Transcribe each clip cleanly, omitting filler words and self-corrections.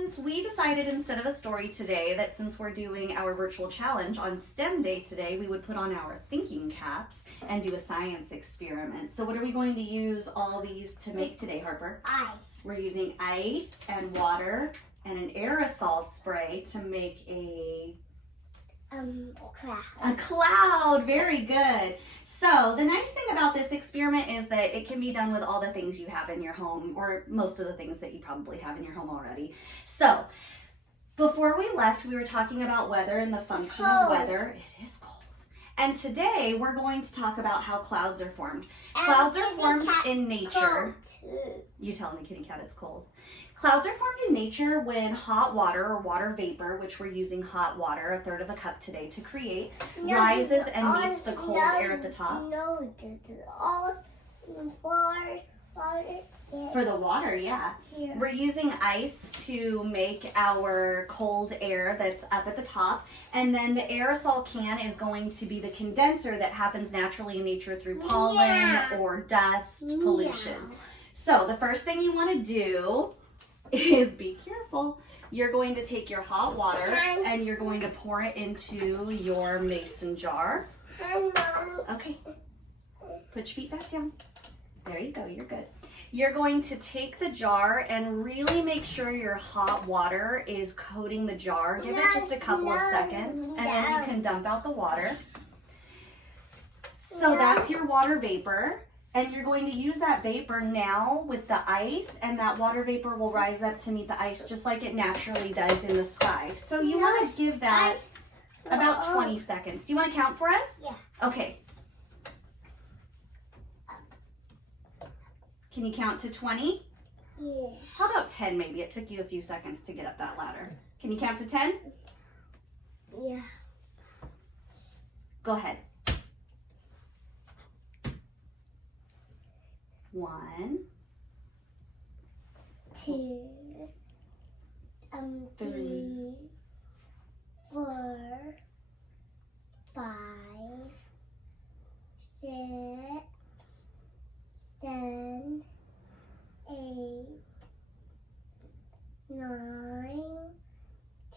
friends, we decided instead of a story today that since we're doing our virtual challenge on STEM Day today, we would put on our thinking caps and do a science experiment. So what are we going to use all these to make today, Harper? Ice. We're using ice and water and an aerosol spray to make a Cloud. A cloud. Very good. So the nice thing about this experiment is that it can be done with all the things you have in your home, or most of the things that you probably have in your home already. So before we left, we were talking about weather and the function of weather. It is cold. And today we're going to talk about how clouds are formed. Clouds are formed in nature. You tell the kitty cat it's cold. Clouds are formed in nature when hot water or water vapor, which we're using hot water, 1/3 of a cup today to create, rises and meets the cold air at the top. No, all water. For the water, yeah. Here. We're using ice to make our cold air that's up at the top, and then the aerosol can is going to be the condenser that happens naturally in nature through pollen or dust pollution. So the first thing you want to do is be careful. You're going to take your hot water and you're going to pour it into your mason jar. Okay. Put your feet back down. There you go, you're good. You're going to take the jar and really make sure your hot water is coating the jar. Give it just a couple of seconds and then you can dump out the water. So that's your water vapor. And you're going to use that vapor now with the ice, and that water vapor will rise up to meet the ice just like it naturally does in the sky. So you want to give that about 20 seconds. Do you want to count for us? Yeah. Okay. Can you count to 20? Yeah. How about 10 maybe? It took you a few seconds to get up that ladder. Can you count to 10? Yeah. Go ahead. 1, 2, 3, 4, 5, 6, 7, 8, 9,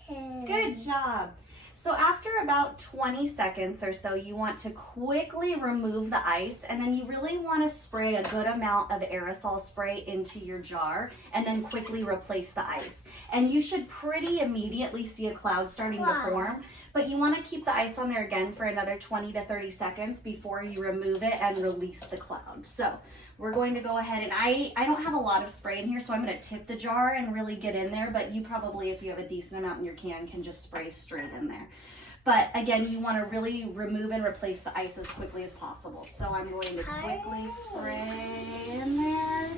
10. Good job. So after about 20 seconds or so, you want to quickly remove the ice, and then you really want to spray a good amount of aerosol spray into your jar and then quickly replace the ice. And you should pretty immediately see a cloud starting to form, but you want to keep the ice on there again for another 20 to 30 seconds before you remove it and release the cloud. So we're going to go ahead, and I don't have a lot of spray in here, so I'm going to tip the jar and really get in there, but you probably, if you have a decent amount in your can just spray straight in there. But again, you want to really remove and replace the ice as quickly as possible. So I'm going to quickly spray in there,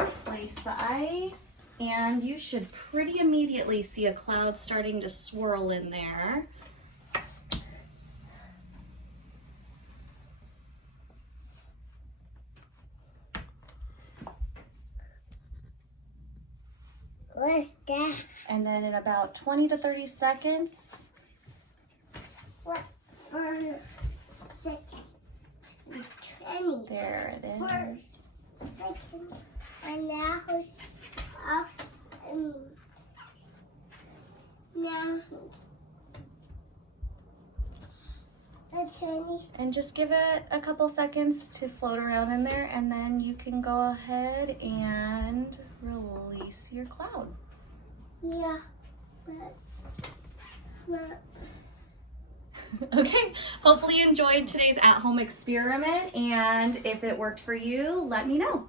replace the ice, and you should pretty immediately see a cloud starting to swirl in there. What's that? And then in about 20 to 30 seconds, What for second? 20. there it For is. second. And now it's up. Now it's 20. And just give it a couple seconds to float around in there, and then you can go ahead and release your cloud. Yeah. But Okay, hopefully you enjoyed today's at-home experiment, and if it worked for you, let me know.